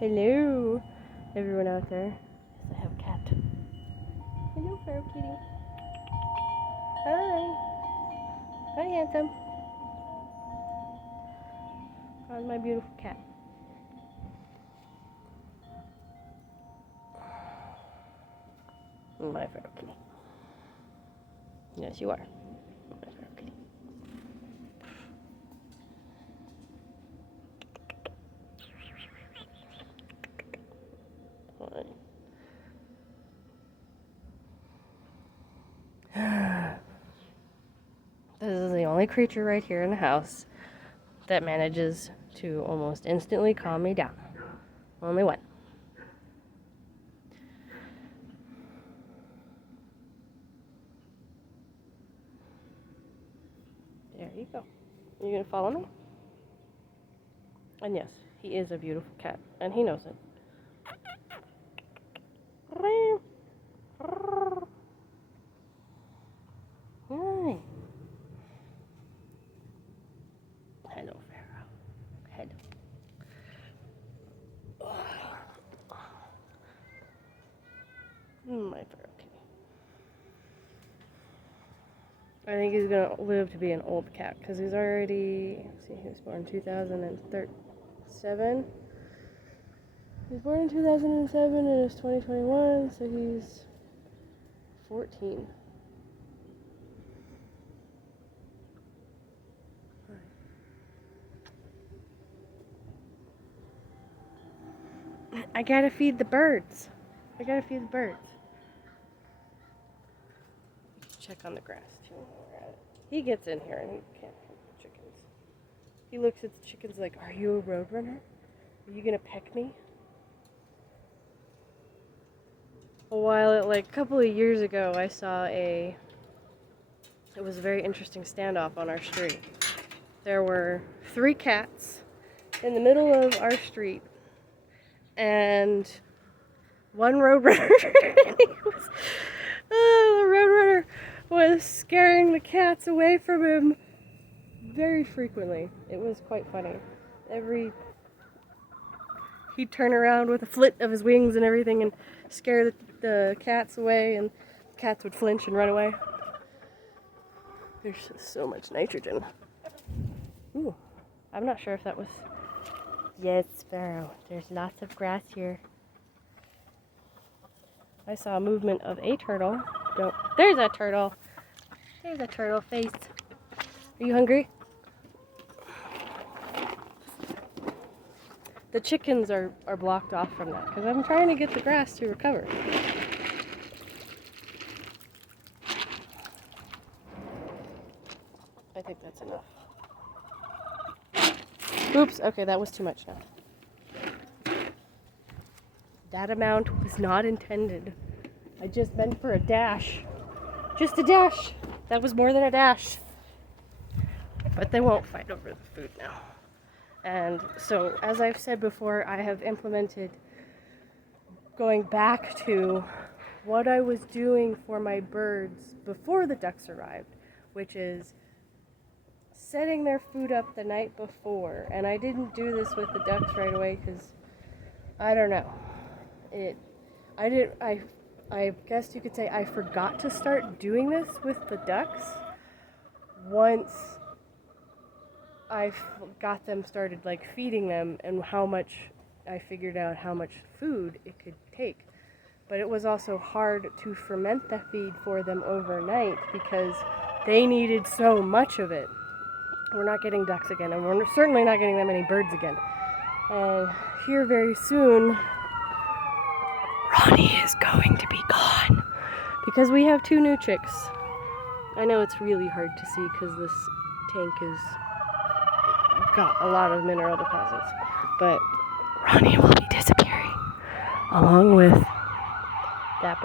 Hello, everyone out there. Yes, I have a cat. Hello, Feral Kitty. Hi. Hi, handsome. How's my beautiful cat? My Feral Kitty. Yes, you are. My Feral Kitty. This is the only creature right here in the house that manages to almost instantly calm me down. Only one. There you go. You gonna follow me? And yes, he is a beautiful cat, and he knows it. Hi. Hello, Pharaoh. Hello. My Pharaoh kitty. I think he's gonna live to be an old cat because he's already. Let's see, he was born in 2007. He was born in 2007 and it's 2021, so he's 14. I gotta feed the birds. Check on the grass too. He gets in here and he can't feed the chickens. He looks at the chickens like, "Are you a roadrunner? Are you gonna peck me?" A couple of years ago, I saw it was a very interesting standoff on our street. There were 3 cats in the middle of our street and one roadrunner. The roadrunner was scaring the cats away from him very frequently. It was quite funny. He'd turn around with a flit of his wings and everything and scare the cats away, and the cats would flinch and run away. There's so much nitrogen. Ooh, I'm not sure if that was... Yes, Sparrow. There's lots of grass here. I saw a movement of a turtle. No, there's a turtle. There's a turtle face. Are you hungry? The chickens are blocked off from that because I'm trying to get the grass to recover. I think that's enough. Oops, okay, that was too much now. That amount was not intended. I just meant for a dash. Just a dash. That was more than a dash. But they won't fight over the food now. And so, as I've said before, I have implemented going back to what I was doing for my birds before the ducks arrived, which is setting their food up the night before. And I didn't do this with the ducks right away because, I don't know. I guess you could say I forgot to start doing this with the ducks once I got them started feeding them, and I figured out how much food it could take. But it was also hard to ferment the feed for them overnight because they needed so much of it. We're not getting ducks again, and we're certainly not getting that many birds again. And here very soon, Ronnie is going to be gone because we have 2 new chicks. I know it's really hard to see because this tank is got a lot of mineral deposits, but Ronnie will be disappearing along with that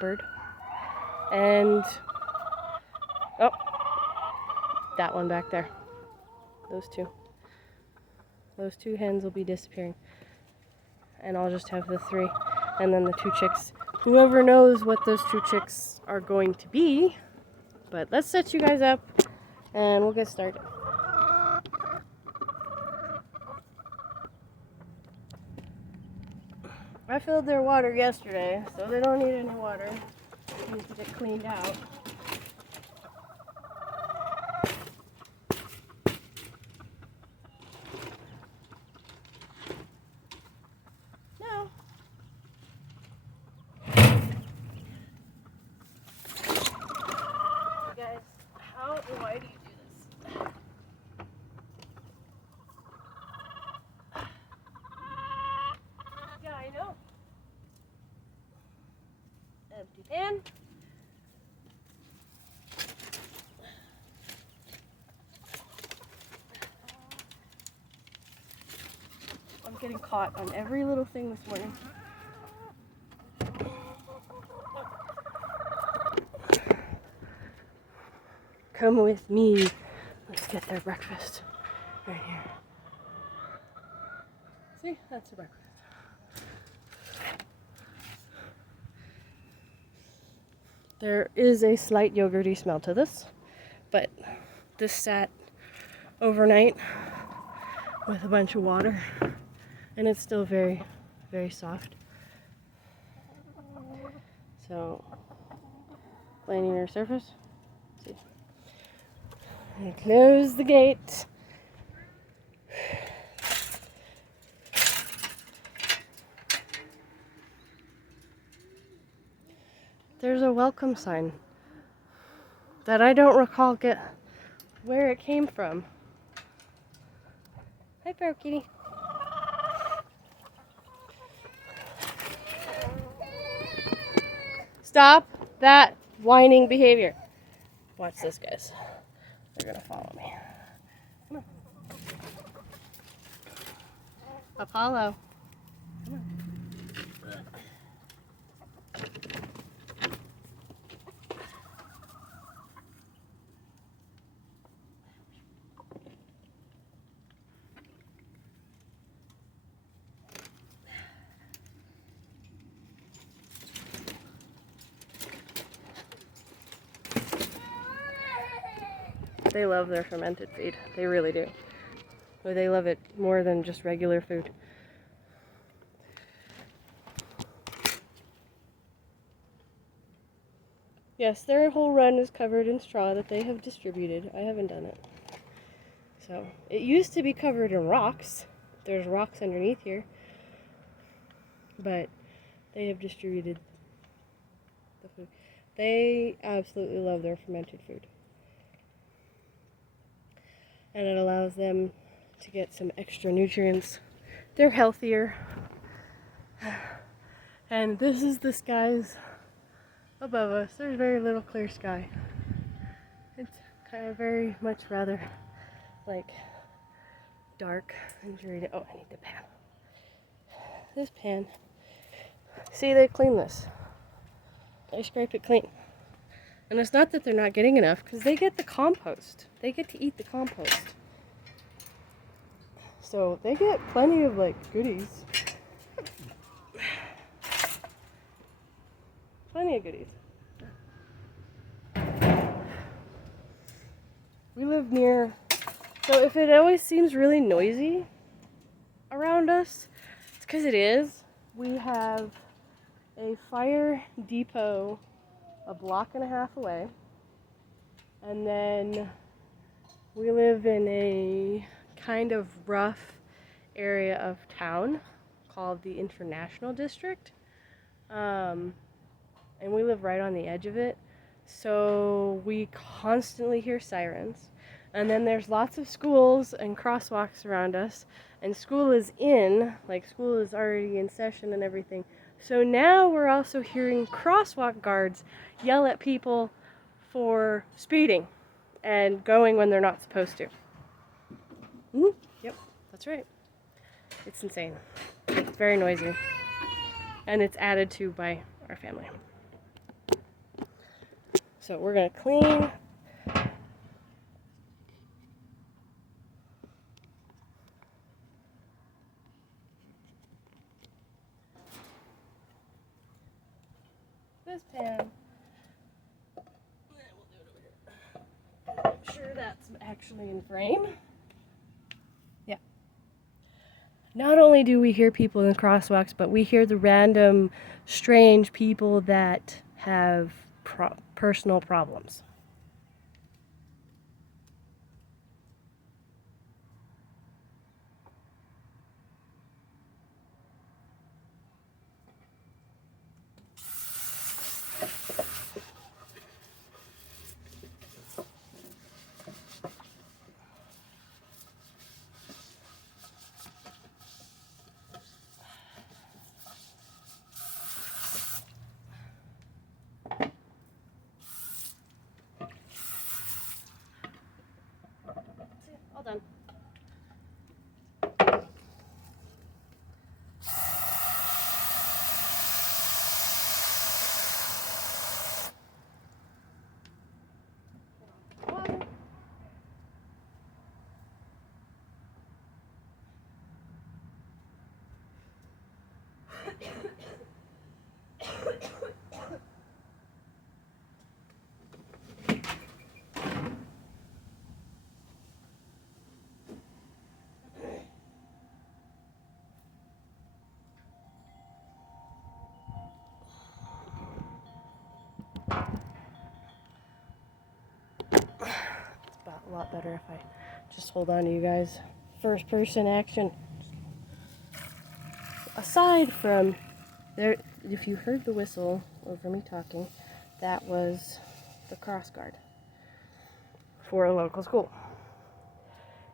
bird, and that one back there. Those two hens will be disappearing, and I'll just have the 3, and then the 2 chicks. Whoever knows what those 2 chicks are going to be, but let's set you guys up and we'll get started. I filled their water yesterday, so they don't need any water. They need to get cleaned out. No. You guys, how and why do you do this? Yeah, I know. Empty pan. I'm getting caught on every little thing this morning. Come with me. Let's get their breakfast right here. See, that's the breakfast. There is a slight yogurty smell to this, but this sat overnight with a bunch of water, and it's still very, very soft. So, cleaning our surface. See. And close the gate. There's a welcome sign that I don't recall where it came from. Hi, Bear Kitty. Stop that whining behavior. Watch this, guys. They're gonna follow me. Come on. Apollo. Come on. They love their fermented feed. They really do. But they love it more than just regular food. Yes, their whole run is covered in straw that they have distributed. I haven't done it. So, it used to be covered in rocks. There's rocks underneath here. But they have distributed the food. They absolutely love their fermented food. And it allows them to get some extra nutrients. They're healthier. And this is the skies above us. There's very little clear sky. It's kind of very much rather like dark and dreary. Oh, I need the pan. This pan. See, they clean this. They scrape it clean. And it's not that they're not getting enough, because they get the compost. They get to eat the compost. So they get plenty of like goodies. Plenty of goodies. We live near, so if it always seems really noisy around us, it's because it is. We have a fire depot a block and a half away, and then we live in a kind of rough area of town called the International District, and we live right on the edge of it, so we constantly hear sirens. And then there's lots of schools and crosswalks around us, and school is already in session and everything. So now we're also hearing crosswalk guards yell at people for speeding and going when they're not supposed to. Yep, that's right. It's insane. It's very noisy. And it's added to by our family. So we're going to clean. This pan. We'll do it over here. I'm sure that's actually in frame. Yeah. not only do we hear people in the crosswalks, but we hear the random, strange people that have personal problems. All done. A lot better if I just hold on to you guys. First person action. Aside from there, if you heard the whistle over me talking, that was the cross guard for a local school.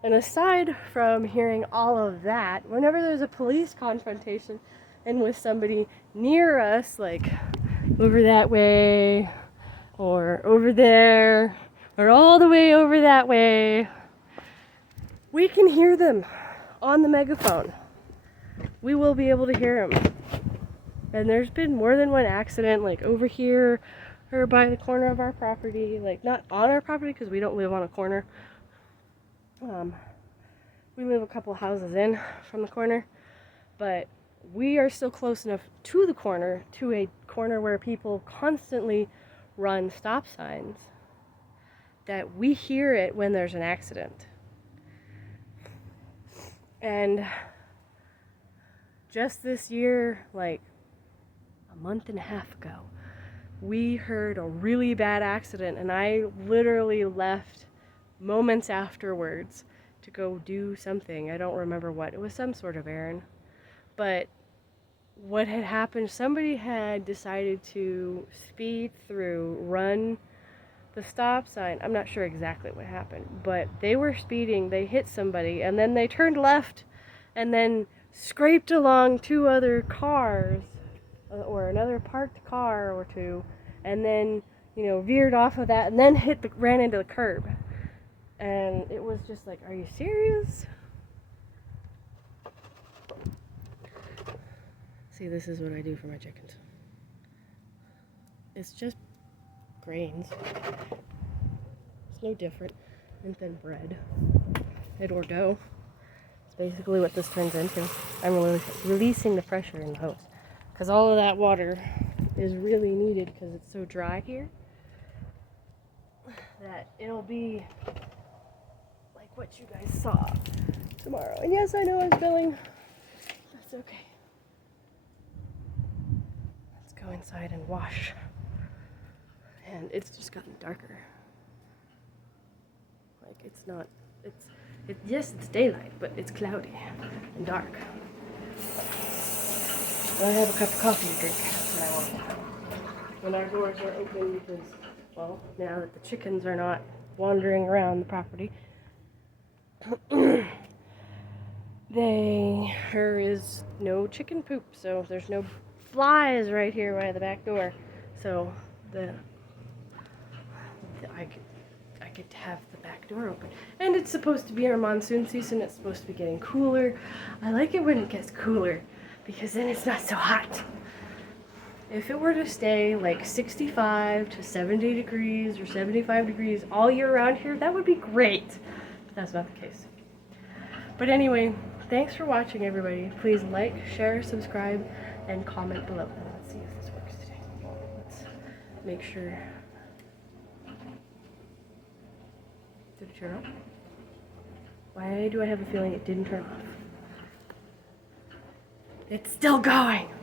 And aside from hearing all of that, whenever there's a police confrontation and with somebody near us, like over that way or over there, or all the way over that way, we can hear them on the megaphone. We will be able to hear them. And there's been more than one accident, like over here or by the corner of our property, like not on our property because we don't live on a corner. We live a couple houses in from the corner, but we are still close enough to the corner, to a corner where people constantly run stop signs, that we hear it when there's an accident. And just this year, like a month and a half ago, we heard a really bad accident, and I literally left moments afterwards to go do something. I don't remember what. It was some sort of errand. But what had happened, somebody had decided to speed through, run the stop sign. I'm not sure exactly what happened, but they were speeding, they hit somebody, and then they turned left and then scraped along two other cars, or another parked car or two, and then, veered off of that and then ran into the curb. And it was just like, are you serious? See, this is what I do for my chickens. It's just grains. It's no different than bread or dough. It's basically what this turns into. I'm releasing the pressure in the hose because all of that water is really needed because it's so dry here that it'll be like what you guys saw tomorrow. And yes, I know I'm spilling. That's okay. Let's go inside and wash. And it's just gotten darker. Like yes, it's daylight, but it's cloudy and dark. I have a cup of coffee to drink when I want. When our doors are open because, well, now that the chickens are not wandering around the property, there is no chicken poop, so there's no flies right here by the back door. So I get to have the back door open. And it's supposed to be our monsoon season. It's supposed to be getting cooler. I like it when it gets cooler because then it's not so hot. If it were to stay like 65 to 70 degrees or 75 degrees all year round here, that would be great. But that's not the case. But anyway, thanks for watching, everybody. Please like, share, subscribe, and comment below. Let's see if this works today. Let's make sure. Did it turn off? Why do I have a feeling it didn't turn off? It's still going.